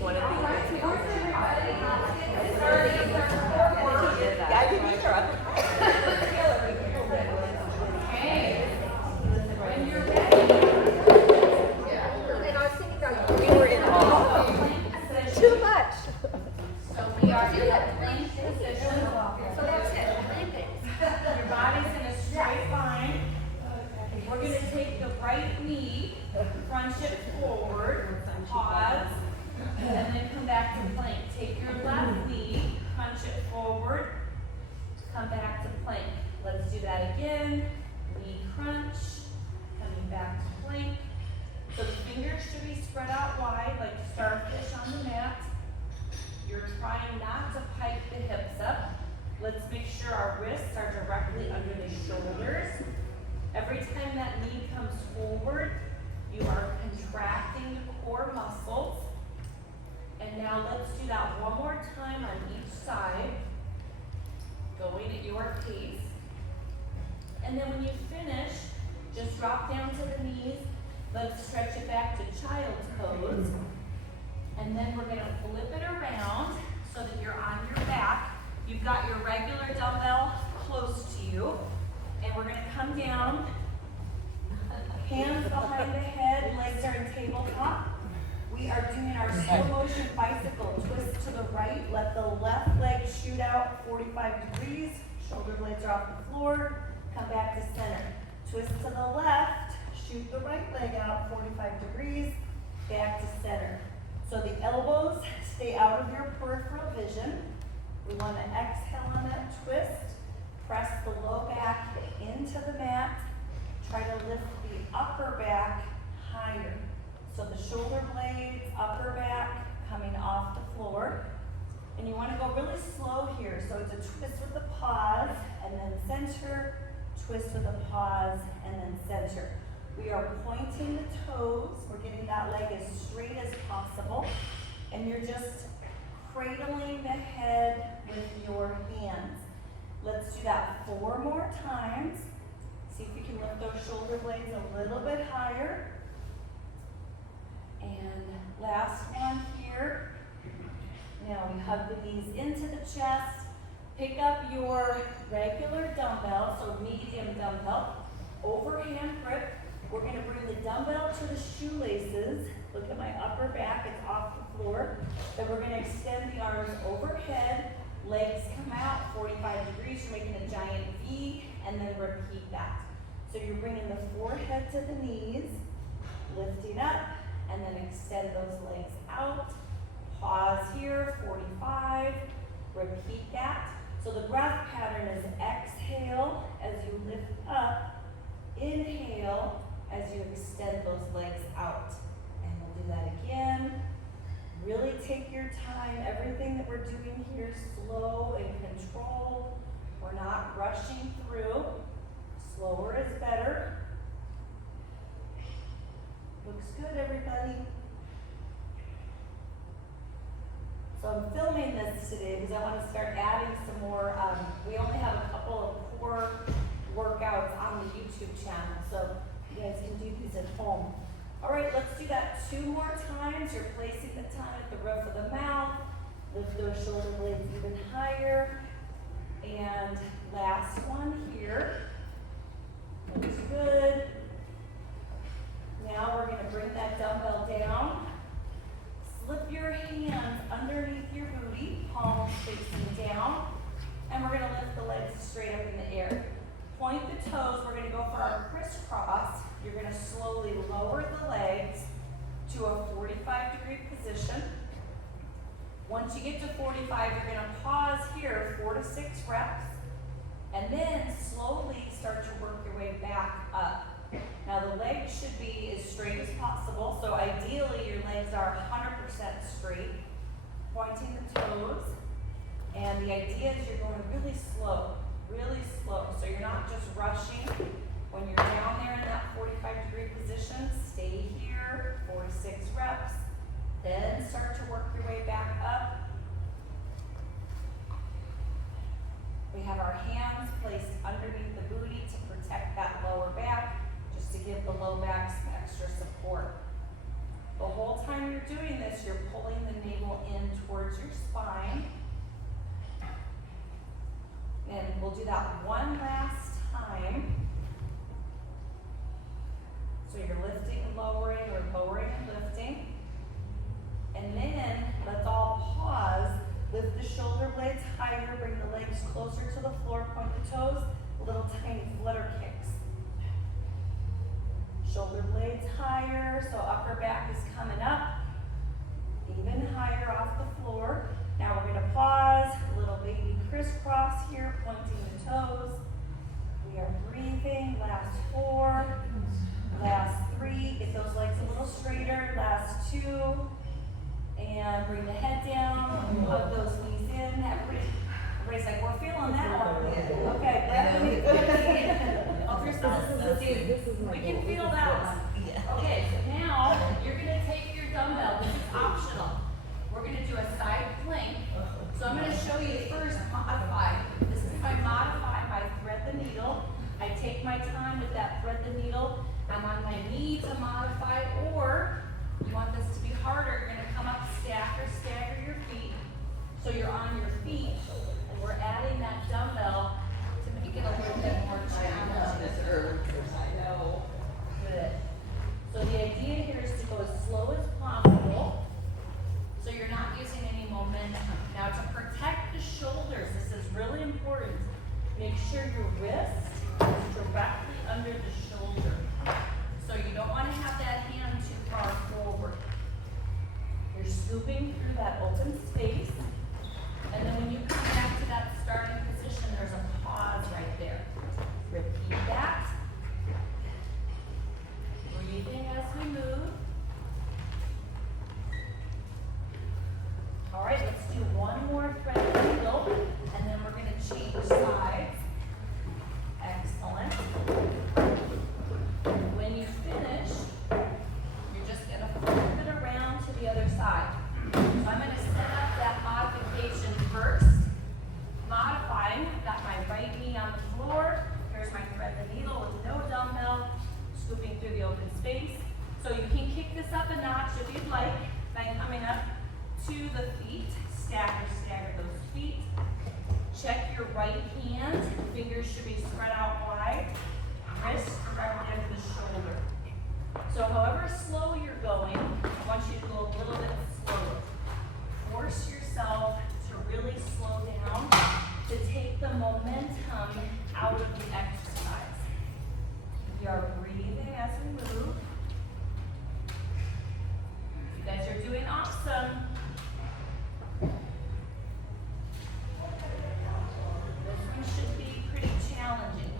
one of these. Yeah, I can be sure. Okay. When you're ready. And I was thinking about we were in awe. Too much. So we are in a plank position. So that's it. Your body's in a straight line. We're going to take the right knee, crunch it forward, pause, and then come back to plank. Take your left knee, crunch it forward, come back to plank. Let's do that again. Knee crunch, coming back to plank. So the fingers should be spread out wide like starfish on the mat. You're trying not to pike the hips up. Let's make sure our wrists are directly under the shoulders. Every time that knee comes forward, you are contracting the core muscles. And now let's do that one more time on each side, going at your pace. And then when you finish, just drop down to the knees. Let's stretch it back to child's pose. And then we're gonna flip it around so that you're on your back. You've got your regular dumbbell close to you. And we're gonna come down, hands behind the head, legs are in tabletop. We are doing our slow motion bicycle twist to the right. Let the left leg shoot out 45 degrees. Shoulder blades are off the floor. Come back to center. Twist to the left, shoot the right leg out 45 degrees. Back to center. So the elbows stay out of your peripheral vision. We want to exhale on that twist. Press the low back into the mat. Try to lift the upper back higher. So the shoulder blades, upper back coming off the floor. And you want to go really slow here. So it's a twist with a pause and then center, twist with a pause and then center. We are pointing the toes. We're getting that leg as straight as possible. And you're just cradling the head with your hands. Let's do that 4 more times. See if you can lift those shoulder blades a little bit higher. And last one here. Now we hug the knees into the chest. Pick up your regular dumbbell, so medium dumbbell, overhand grip. We're going to bring the dumbbell to the shoelaces. Look at my upper back, it's off the floor. Then we're going to extend the arms overhead. Legs come out 45 degrees. You're making a giant V, and then repeat that. So you're bringing the forehead to the knees, lifting up, and then extend those legs out. Pause here, 45. Repeat that. So the breath pattern is exhale as you lift up, inhale as you extend those legs out. And we'll do that again. Really take your time. Everything that we're doing here is slow and controlled. We're not rushing through. Slower is better. Looks good, everybody. So I'm filming this today because I want to start adding some more. We only have a couple of core workouts on the YouTube channel, so you guys can do these at home. All right, let's do that 2 more times. You're placing the tongue at the roof of the mouth. Lift those shoulder blades even higher. And last one here. Looks good. Now we're going to bring that dumbbell down. Slip your hands underneath your booty, palms facing down. And we're going to lift the legs straight up in the air. Point the toes. We're going to go for our crisscross. You're going to slowly lower the legs to a 45-degree position. Once you get to 45, you're going to pause here, 4 to 6 reps, and then slowly start to work your way back up. Now the legs should be as straight as possible, so ideally your legs are 100% straight, pointing the toes, and the idea is you're going really slow, so you're not just rushing. When you're down there in that 45-degree position, stay here, 4 to 6 reps, then start to work your way back up. We have our hands placed underneath the booty to protect that lower back, just to give the low back some extra support. The whole time you're doing this, you're pulling the navel in towards your spine. And we'll do that one last time. So you're lifting and lowering, or lowering and lifting. And then let's all pause. Lift the shoulder blades higher, bring the legs closer to the floor, point the toes, little tiny flutter kicks. Shoulder blades higher, so upper back is coming up, even higher off the floor. Now we're gonna pause, little baby crisscross here, pointing the toes. We are breathing, last 4, last 3, get those legs a little straighter, last 2, and bring the head down, hug those knees in. Everybody's like, we're feeling that one. Okay, grab the knees. We can feel that one. Okay, so now you're gonna take your dumbbell. This is optional. We're gonna do a side plank. So I'm gonna show you first modify. This is my modify by thread the needle. I take my time with that thread the needle. I'm on my knee to modify, or you want this to be harder, you're gonna come up, stack or stagger your feet. So you're on your feet, and we're adding that dumbbell to make it a little bit more challenging. Good. So the idea here is to go as slow as possible, so you're not using any momentum. Now to protect the shoulders, this is really important. Make sure your wrist is directly under the shoulder. So you don't want to have that hand too far forward. You're scooping through that open space, and then when you come back to that starting position, there's a pause right there. Repeat that. Breathing as we move. All right, let's do one more thread the needle, and then we're going to change sides. Excellent. When you finish, you're just going to flip it around to the other side. So I'm going to set up that modification first. Modifying, I've got my right knee on the floor. Here's my thread the needle with no dumbbell, scooping through the open space. So you can kick this up a notch if you'd like, by coming up to the feet, stack or stagger those feet. Check your right hand, fingers should be spread out wide, wrist directly under the shoulder. So however slow you're going, I want you to go a little bit slower. Force yourself to really slow down to take the momentum out of the exercise. We are breathing as we move. You guys are doing awesome. This one should be pretty challenging.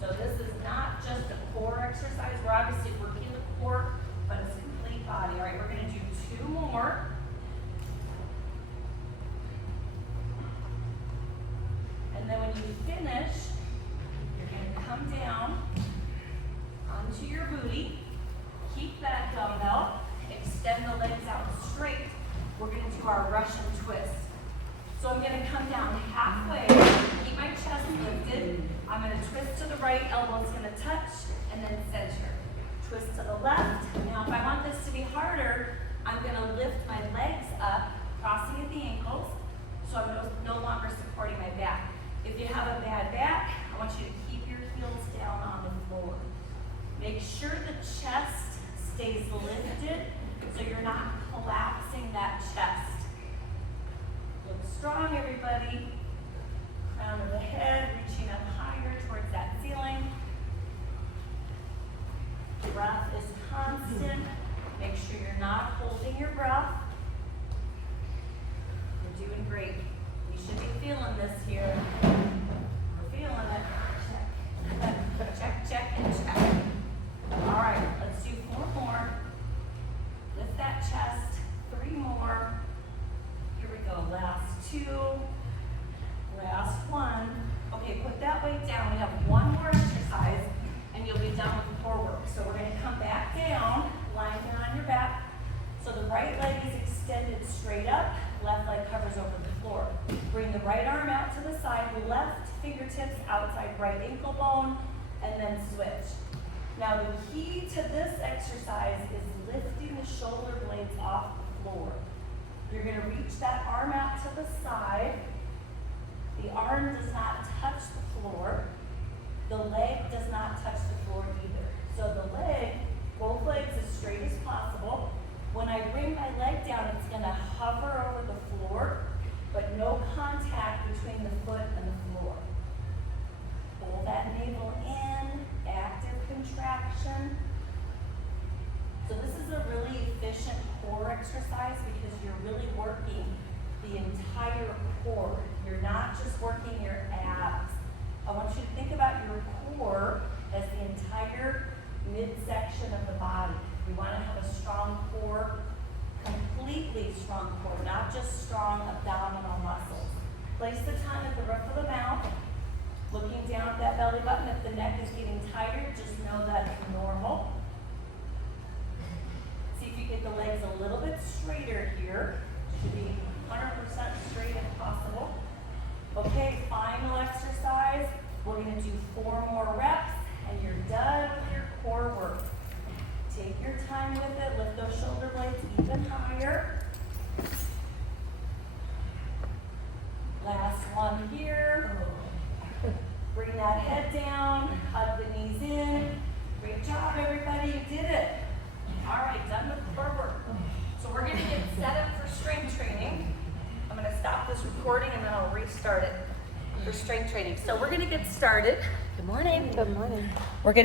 So this is not just a core exercise. We're obviously working the core, but it's complete body. All right, we're going to do 2 more. And then when you finish, you're going to come down onto your booty. Keep that dumbbell. Extend the legs out straight. We're going to do our Russian twist. So I'm going to come down halfway, keep my chest lifted. I'm going to twist to the right, elbow's going to touch, and then center. Twist to the left. Now if I want this to be harder, I'm going to lift my legs up, crossing at the ankles, so I'm no longer supporting my back. If you have a bad back, I want you to keep your heels down on the floor. Make sure the chest stays lifted so you're not collapsing that chest. Look strong, everybody. Crown of the head, reaching up higher towards that ceiling. Breath is constant. Make sure you're not holding your breath. You're doing great. You should be feeling this here. We're feeling it. Check. Check, check, and check. All right, let's do 4 more. Lift that chest. 3 more. Here we go. Last 2. Last 1. Okay, put that weight down. We have 1 more exercise, and you'll be done with the core work. So we're going to come back down, lying down on your back. So the right leg is extended straight up, left leg covers over the floor. Bring the right arm out to the side, left fingertips outside right ankle bone, and then switch. Now the key to this exercise is lifting the shoulder blades off the floor. You're gonna reach that arm out to the side. The arm does not touch the floor. The leg does not touch the floor either. So the leg, both legs as straight as possible. When I bring my leg down, it's gonna hover over the floor, but no contact between the foot and the floor. Pull that navel in, active contraction. So this is a really efficient core exercise because you're really working the entire core. You're not just working your abs. I want you to think about your core as the entire midsection of the body. We want to have a strong core, completely strong core, not just strong abdominal muscles. Place the tongue at the roof of the mouth, looking down at that belly button. If the neck is getting tighter, just know that's normal. See if you get the legs a little bit straighter here. Should be 100% straight if possible. Okay, final exercise. We're gonna do 4 more reps and you're done with your core work. Take your time with it, lift those shoulder blades even higher. Last one here. Bring that head down, hug the knees in. Great job, everybody, you did it. All right, done with the core work. So we're gonna get set up for strength training. I'm gonna stop this recording and then I'll restart it for strength training. So we're gonna get started. Good morning. Good morning. We're gonna